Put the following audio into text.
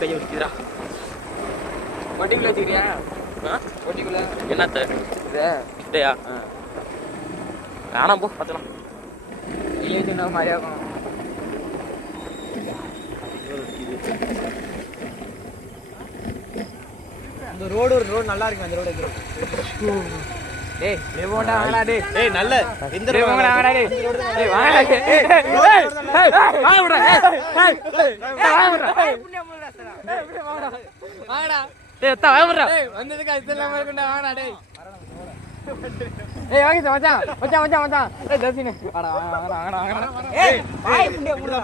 கையை வச்சுக்கிறா வண்டிக்குள்ள வச்சுக்கிறியா? வண்டிக்குள்ள என்னத்த இதயா வேணாம் போ பார்த்துக்கலாம். கையை வச்சுன்னா மாதிரியா இருக்கும். அந்த ரோடு ஒரு ரோடு நல்லா இருக்கு. அந்த ரோடு டேய் டேய் போடா வாங்கடா டேய். டேய் நல்ல இந்த டேய் ரோடு வாங்கடா டேய். டேய் வாங்கடா டேய். வாங்க விடுடா. வாங்க விடுடா. புண்ணிய முள்ளடா சரா. டேய் வாங்கடா. வாங்கடா. டேய் அத்தா வாங்க விடுடா. டேய் வந்ததுக்கு இதெல்லாம் இருக்குடா வாங்கடா டேய். ஏய் வாங்க மச்சான். மச்சான். டேய் தர்ஷினே. வாடா வாங்கடா வாங்கடா. ஏய் வாய் புண்ணிய முள்ளடா.